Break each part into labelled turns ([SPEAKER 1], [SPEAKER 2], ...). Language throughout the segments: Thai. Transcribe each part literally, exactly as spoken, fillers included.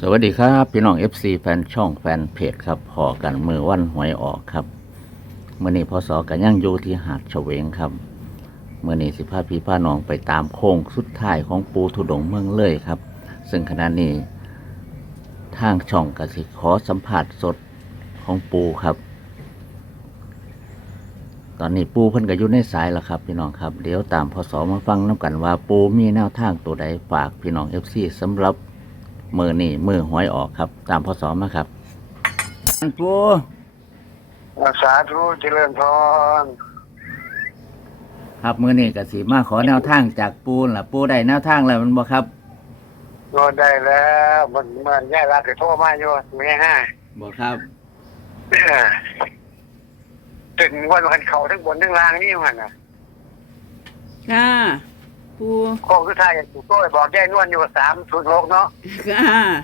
[SPEAKER 1] สวัสดีครับพี่น้อง เอฟ ซี แฟนช่องแฟนเพจครับพอกันมือวันหวยออกครับเมื่อนี้พศกันย่างอยู่ที่หาดเฉวงครับเมื่อนี้สิพาพี่พาน้องไปตามโค้งสุดท้ายของปูทุดงเมืองเลยครับซึ่งขณะนี้ทางช่องกสิขอสัมผัสสดของปูครับตอนนี้ปูเพิ่นก็อยู่ในสายแล้วครับพี่น้องครับเดี๋ยวตามพศมาฟังน้ำกันว่าปูมีแนวทางตัวใดฝากพี่น้อง เอฟ ซี สำหรับมือนี่มือหวยออกครับตามพศมาครับปู
[SPEAKER 2] สาธุเจริญพร
[SPEAKER 1] ครับมือนี่กสิมาขอแนวทางจากปูล่ะปูได้แนวทางแล้วมันบ่ครับ
[SPEAKER 2] ก็ได้แล้วมันมันแย่รักโทรมาอยู่ไม่ห้า
[SPEAKER 1] บ่ครับ
[SPEAKER 2] ถึงวันวันเขาทั้งบนทั้งล่างนี่มันอ่ะ
[SPEAKER 3] ค่ะปู
[SPEAKER 2] โค้งคือไทยถูกต้อยบอกแย่นวลอยู่สามศูนย์หกเนาะ
[SPEAKER 3] ค่ะ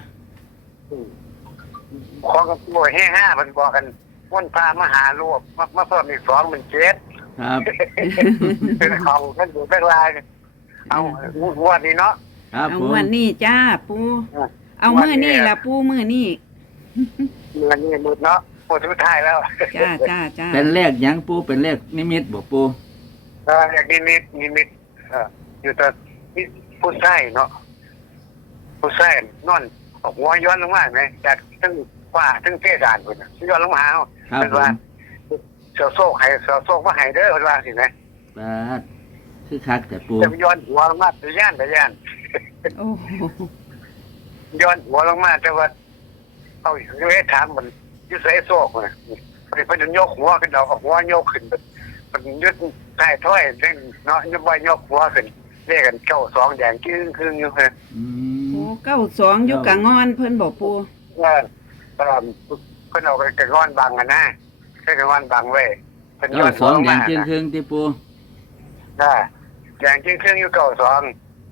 [SPEAKER 2] ของกับตัวให้ห้ามันบอกกันวันพามหาลวกมามาเพิ่มอีกสองเป็นเจ็ด
[SPEAKER 1] ครับ
[SPEAKER 2] เป็นเขาท่านอยู่เป็นลายเอาวันนี้เนาะ
[SPEAKER 1] ครับ
[SPEAKER 3] เอา
[SPEAKER 1] ผม
[SPEAKER 3] วันนี้จ้าปูเอามือนี่ละปูมือนี่
[SPEAKER 2] เงินนี่มุดเนาะหมดทุกท้ายแล้ว
[SPEAKER 3] จ้าจ้าจ้า
[SPEAKER 1] เป็นเลขหยังปูเป็นเลขนิมิตบ่ปู
[SPEAKER 2] เอออย่างนิมิตนิมิตเอออยู่แต่นี่ผู้ใส่เนาะผู้ใส่นอนออกหัวย้อนลงมาไหมจากทั้งฝ้าทั้งเพดานคนน่ะย้อนลงมาเอา
[SPEAKER 1] ครับ
[SPEAKER 2] เป็น
[SPEAKER 1] ผม
[SPEAKER 2] ว่าเสือโซกให้เสือโซกมาให้เด้อคนว่าสิไหม
[SPEAKER 1] ปาดคือคักแต่ปู
[SPEAKER 2] จะย้อนหัวลงมาไปย่านไปย่าน
[SPEAKER 3] โอ้โห
[SPEAKER 2] ย้อนหัวลงมาแต่ว่าเอาอยู่ให้ถามมันอยุ่ใส่โซกเลยไปไปจนยกหัวขึ้นเราเอาหัวยกขึ้นมันยึดใต้ถ้อยเล่นเนาะยกใบยกหัวขึ้นเรียกกันเก้าสองแดงครึ่งครึ่งอยู่เลย
[SPEAKER 1] อืม
[SPEAKER 3] โอ้เก้าสองอยู่กะงอนเพิ่นบอกปู
[SPEAKER 2] เออเออเพิ่นเอาไปกระงอนบังกันนะใช้กระงอนบังไว้เพิ่น
[SPEAKER 1] เก้าสองแดงครึ่งค
[SPEAKER 2] รึ่
[SPEAKER 1] รึ่งที่ปู
[SPEAKER 2] นะแดงครึ่งครึ่งอยู่เก้าสอง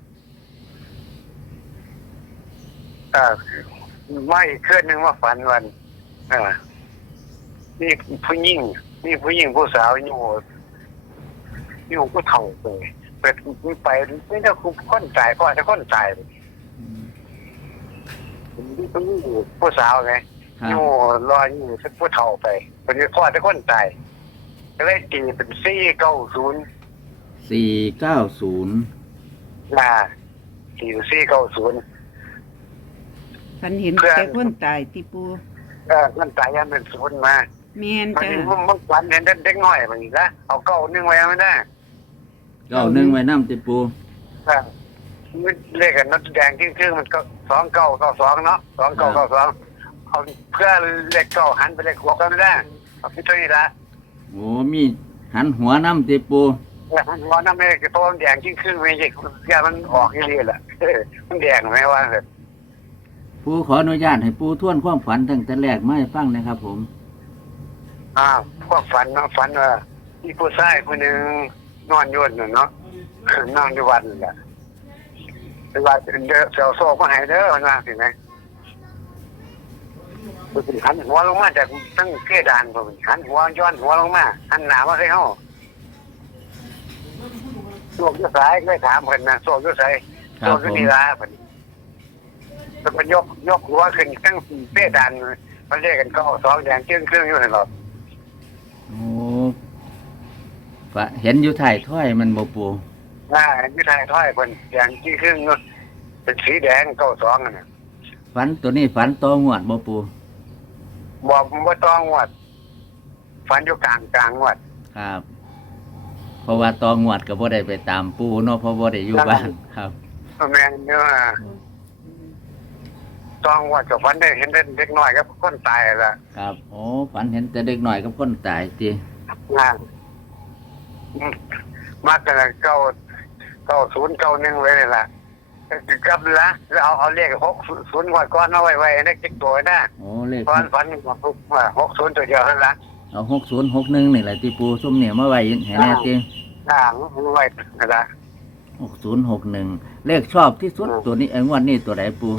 [SPEAKER 2] เออไม่เคลื่อนหนึ่งว่าฝันวันเออนี่ผู้หญิงนี่ผู้หญิงผู้สาวอยู่อยู่ผู้เฒ่าเลยไปไปนี่ถ้าคุณคนตายก็อาจจะคนตายนี่ผู้หญิงผู้สาวไง
[SPEAKER 1] ครั
[SPEAKER 2] อบ ยู่รออยู่สักผู้เฒ่าไปเป็นพ่อจะคนตายก็เลยตีเป็นสี่เก้าศูนย์
[SPEAKER 1] สี่เก้าศูนย์
[SPEAKER 2] นะตีสี่เก้าศูนย์
[SPEAKER 3] ฉันเห็น
[SPEAKER 2] เพื่อน
[SPEAKER 3] แต่คนตายที่ปู
[SPEAKER 2] เออมันตายยันเป็นศูนย์มา
[SPEAKER 3] แมน
[SPEAKER 2] ตอน
[SPEAKER 3] จ้า
[SPEAKER 2] นี้มันมันฝันเห็นเด็กน้อยมันอีกละเอาเก้าหนึ่งไว้ไม่ได้
[SPEAKER 1] เก้าหนึ่งไว้น้ำที่ปู
[SPEAKER 2] เออมันเลขกันนัดแดงครึ่งๆมันก็สองเก้าเก้าสองเนาะสองเก้าเก้าสองเอาเพื่อเลขเก้าหันไปเลขหัวก็ไม่ได้เอาพิจารณาละ
[SPEAKER 1] โอ้มีหันหัวน้ำที่ปู
[SPEAKER 2] แล้วมันร้อนน้ำไม่ได้ตัวมันแดงครึ่งๆไม่ใช่ยามันออกอย่างนี้แหละเออมันแดงไหมว่าเลย
[SPEAKER 1] ปูขออนุญาตให้ปูทวนความฝันตั้งแต่แรกมาให้ฟังนะครับผม
[SPEAKER 2] อ้าวพวกฝันเนาะฝันว่ามีผู้ชายคนหนึ่งนอนอยู่น่ะเนาะ นอนอยู่วันนั่นแหละเป็นว่าเด้อเสียวโซกมาให้เด้อมันว่าสิไหมมันเป็นหันหัวลงมาจากทั้งเพดานผมหันหัวย้อนหัวลงมาหันหนามาใส่ห้องโซกอยุ่สายไม่ถามเพิ่นนะโซกอยุ่สาย
[SPEAKER 1] ครั
[SPEAKER 2] โซ
[SPEAKER 1] บ
[SPEAKER 2] กอยุ่
[SPEAKER 1] ผม
[SPEAKER 2] นี่ละเพิ่นมันก็ยกยกหัวขึ้นทั้งเพดานมันเรียกกันก็สองอย่างเครื่องเครื่องอยู่นั่นหรอก
[SPEAKER 1] โอ้ฝะเห็นอยู่ถ่ายถ้อยมันบ่ปู
[SPEAKER 2] อ่ายุทธายถ้อยคนอย่างที่ครึ่งเนาะเป็นสีแดงเก้าสองอ่ะนะ
[SPEAKER 1] ฝันตัวนี้ฝันตองวดบ่ปู
[SPEAKER 2] บอกว่าต้องงวดฟันอยู่กลางกลางงวด
[SPEAKER 1] ครับ เพราะว่าตองวดก็บ่ได้ไปตามปูเนาะเพราะบ่ได้อยู่บ้านครับ
[SPEAKER 2] แม่นเนื้อต้องงวดกับฟันได้เห็นเด็กน้อยกับคนตายละ
[SPEAKER 1] ครับโอ้ฝันเห็นแต่เด็กหน่อยกับคนตายติ
[SPEAKER 2] งานมากกันเก้าเก้าศูนย์เก้าหนึ่งไว้เลยล่ะกลับละแล้วเอาเอาเลขหกศูนย์งวดก้อนเอาไว้ไว้ในจิ๊กตัวนะ
[SPEAKER 1] โอ้เลข
[SPEAKER 2] ฟันฟันว่าหกศูนย์ตัวเดียวนั่นละ
[SPEAKER 1] เอาหกศูนย์หกหนึ่งนี่แหละที่ปูซุ่มเนี่ยมาไว้ให้แน่ติ
[SPEAKER 2] อ่างไว้นั่นละ
[SPEAKER 1] หกศูนย์หกหนึ่งเลขชอบที่สุดตัวนี้ไอ้งวดนี้ตัวไหนปู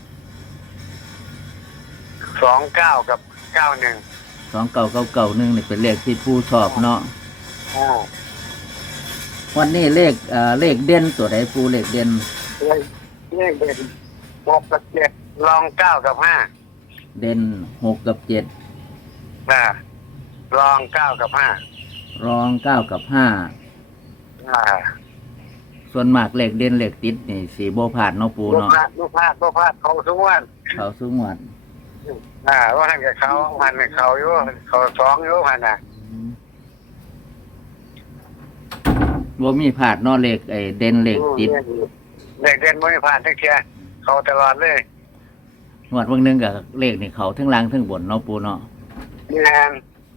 [SPEAKER 2] สองเก้ากับเก้าหนึ่ง
[SPEAKER 1] สองเก้าเก้าเก้าหนึ่งนี่เป็นเลขที่ปูชอบเนาะ
[SPEAKER 2] อ่า
[SPEAKER 1] วันนี้เลขเอ่อเลขเด่นตัวไหนปูเลขเด่น
[SPEAKER 2] เลขเลขเด่นหกกับเจ็ดลองเก้ากับห้า
[SPEAKER 1] เด่นหกกับเจ็ด
[SPEAKER 2] อ่าลองเก้ากับห้าร
[SPEAKER 1] องเก้ากับห้า
[SPEAKER 2] อ่า
[SPEAKER 1] ส่วนมากเลขเด่นเลขติดนี่สีโบผ่านเนาะปู
[SPEAKER 2] ลูก
[SPEAKER 1] เนาะ
[SPEAKER 2] พลาดลูกพลาดลูกพลาดเขาทุกวัน
[SPEAKER 1] เขาสูงวัด
[SPEAKER 2] อ่าว่าหันกับเขาหันกับเขาอยู่เขาสองอยู่หันน่ะ
[SPEAKER 1] บ่มีผ่านเนาะเลขไอ้เด่นเลขติด
[SPEAKER 2] เด็กเรียนไม่ผ่านทั้งเทียเขาตลอดเลย
[SPEAKER 1] งวดเบิ่งหนึงกับเลขนี่เขาทั้งล่างทั้งบนเนาะปูเนาะ
[SPEAKER 2] งาน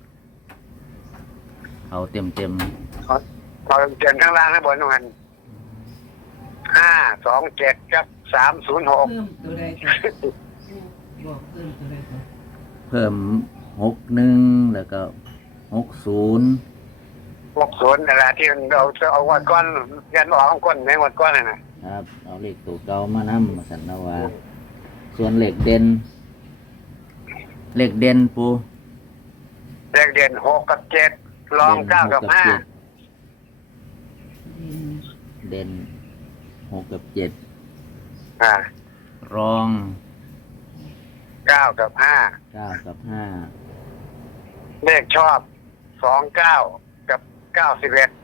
[SPEAKER 1] เขาเต็มเต็ม
[SPEAKER 2] เขาเขาเจียนข้างล่างให้บนหันห้าสองเจ็ดกับสามศูนย์หก
[SPEAKER 3] เพิ่มตัวใดก่อนบอกเพิ่มตัวใดก่อน
[SPEAKER 1] เพิ่มหกหนึ่งแล้วก็หกศูนย์
[SPEAKER 2] หกศูนย์อะไรที่เราจะเอาวัดก้อนยันออกของก้นในวัดก้อนน่ะนะครับ
[SPEAKER 1] เอาเลขตัวเก่ามานำมาสันนะว่า ส่วนเลขเด่นเลขเด่นปู
[SPEAKER 2] เด็กเรียนหกกับเจ็ดลองเก้ากับห้า
[SPEAKER 1] เด่นหกกับเจ็ด
[SPEAKER 2] อ่าร
[SPEAKER 1] อง
[SPEAKER 2] เก้ากับห้า
[SPEAKER 1] เก้ากับห้า
[SPEAKER 2] เลขชอบสองเก้ากับเก้าสิบเอ็ด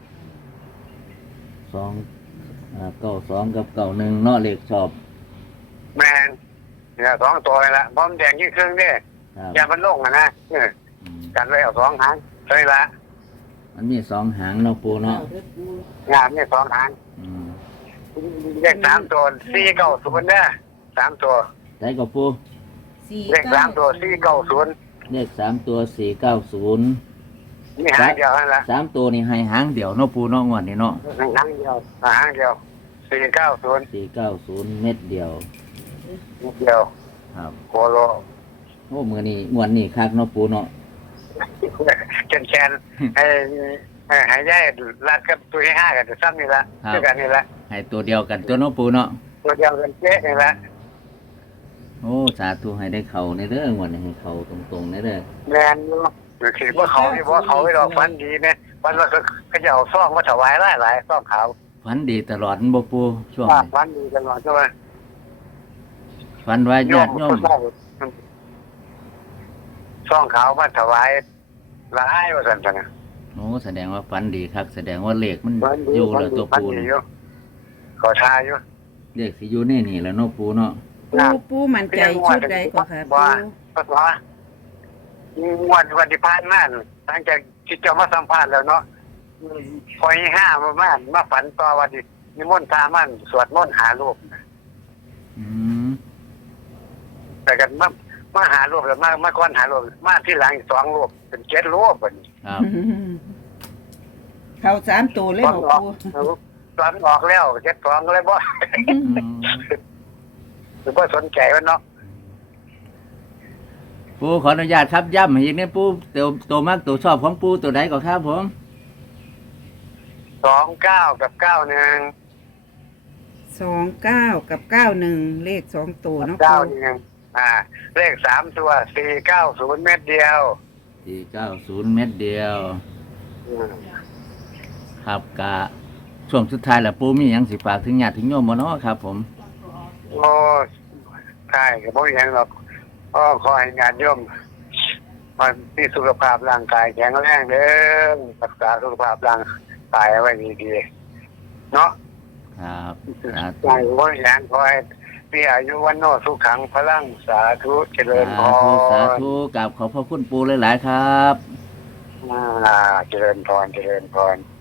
[SPEAKER 1] สองอ่าเก้าสองกับเก้าหนึ่งเนาะเลขชอบ
[SPEAKER 2] แมนเนี่ยสองตัวเลยละพร้อมแดงยี่ครึ่งเนี่ย
[SPEAKER 1] ครับ
[SPEAKER 2] อย่ามันลงอะนะเออ
[SPEAKER 1] อืม
[SPEAKER 2] กันไว้เอาสองหางใช่ละ
[SPEAKER 1] มันมีสองหางเนาะปูเนาะ
[SPEAKER 2] งานนี่สองหาง
[SPEAKER 1] อืม
[SPEAKER 2] เลขสามตัวสี่เก้าศูนย์เนี่ยสามตัว
[SPEAKER 1] ใช่กับปู
[SPEAKER 3] สี่
[SPEAKER 2] เลขสามตัวสี่เก้าศูนย์
[SPEAKER 1] เลขสามตัวสี่เก้าศูนย์
[SPEAKER 2] นี่หางเดียวนั่นละ
[SPEAKER 1] สามตัวนี่ให้หางเดียวเนาะปูเนาะงวดนี้เนาะ
[SPEAKER 2] หางเดียวหางเดียวสี่เก้าศูนย์
[SPEAKER 1] สี่เก้าศูนย์เม็ดเดียว
[SPEAKER 2] เดียว
[SPEAKER 1] ครับ
[SPEAKER 2] โคโล
[SPEAKER 1] โอ้มือนี้งวดนี้คักเนาะปูเนาะ
[SPEAKER 2] เชนแชนให้ให้ให้ย่ายรัดกับตัวที่ห้ากันจะซ้ำนี่ละด้วยกันนี่ละ
[SPEAKER 1] ให้ตัวเดียวกันตัวเนาะปูเนาะ
[SPEAKER 2] ตัวเดียวกันเจ๊นี่ละ
[SPEAKER 1] โอ้สาธุให้ได้เขาในเด้องวดนี้ให้เขาตรงๆในเด้อ
[SPEAKER 2] แมนอยู่หรือคิดว่าเขาที่ว่าเขาไม่ดอกฟันดีเนี่ยฟันว่าก็ก็จะเอาซ่องมาถวายหลายหลายซ่องขาว
[SPEAKER 1] ฝันดีตลอดบ่ปูช่วง
[SPEAKER 2] ว่า
[SPEAKER 1] นี้
[SPEAKER 2] ฟันดีตลอดใช่ไหม
[SPEAKER 1] ฝันว่าญาติโยม
[SPEAKER 2] ซ่องขาวมาถวายหลายว่าสันสัน
[SPEAKER 1] โอ้แสดงว่าฝันดีครับ แสดงว่าเลขมัน
[SPEAKER 2] ฟันดี
[SPEAKER 1] อยู่
[SPEAKER 2] ฟัน
[SPEAKER 1] แล้ว
[SPEAKER 2] ดี
[SPEAKER 1] ตัว
[SPEAKER 2] ฟัน
[SPEAKER 1] ปู
[SPEAKER 2] ดี
[SPEAKER 1] นี่
[SPEAKER 2] อยู่ขอทายอยู่
[SPEAKER 1] เลขสิอยู่ในนี่แหล้วเนาะปูเนาะ
[SPEAKER 3] ปูปูมั่นใจชุดใดก่อนค่ะปู
[SPEAKER 2] ว่าเพราะว่าวันวันที่ผ่านมาหลังจากที่เจ้ามาสัมภาษณ์แล้วเนาะพอให้ห้ามาบ้านมาฝันต่อวันที่นิมนต์ตามันสวดมนต์หาลูก
[SPEAKER 1] อืม
[SPEAKER 2] แต่กันมามาหาลูกแล้วมามาก่อนหาลูกมาที่หลังอีกสองลูกเป็นเจ็ดลูกบัดนี้
[SPEAKER 1] ครับ
[SPEAKER 3] เขาสามตัวเลย
[SPEAKER 2] ตอน
[SPEAKER 3] บอก
[SPEAKER 2] ออก
[SPEAKER 3] ปู
[SPEAKER 2] ตอนออกแล้วเจ็ดสองเลยบ่
[SPEAKER 1] อืม
[SPEAKER 2] หรือว่าสนใจวะเนาะ
[SPEAKER 1] ปูขออนุญาตครับย้ำให้อีกเนี่ยปูตัวตัวมากตัวชอบของปูตัวใดก็ครับผม
[SPEAKER 2] สองเก้ากับเก้าหนึ่ง
[SPEAKER 3] สองเก้ากับเก้าหนึ่งเลขสองตัวเนาะ
[SPEAKER 2] เก้า
[SPEAKER 3] ปู
[SPEAKER 2] หนึ่งอ่า เลขสามตัวสี่เก้าศูนย์เม็ดเดียว
[SPEAKER 1] สี่เก้าศูนย์เม็ดเดียว
[SPEAKER 2] อืม
[SPEAKER 1] ครับกะช่วงสุดท้ายแล้วปูมีหยังสิฝากถึงญาติถึงโยมบ่เนาะครับ ผม
[SPEAKER 2] โอ้ใช่ก็บ่มีหยังหรอกก็ขอให้งานโยมมันมีสุขภาพร่างกายแข็งแรงเด้อรักษาสุขภาพร่างกายไว้ดีๆเนาะ
[SPEAKER 1] ครับสาธุ
[SPEAKER 2] ใช่บ่มีหยังขอให้มีอายุวันโนสุขังพลังสาธุเจริญพ
[SPEAKER 1] สาธุสาร ธุกับขอบพระคุณปูหลายๆครับ
[SPEAKER 2] อ่าเจริญพรเจริญพร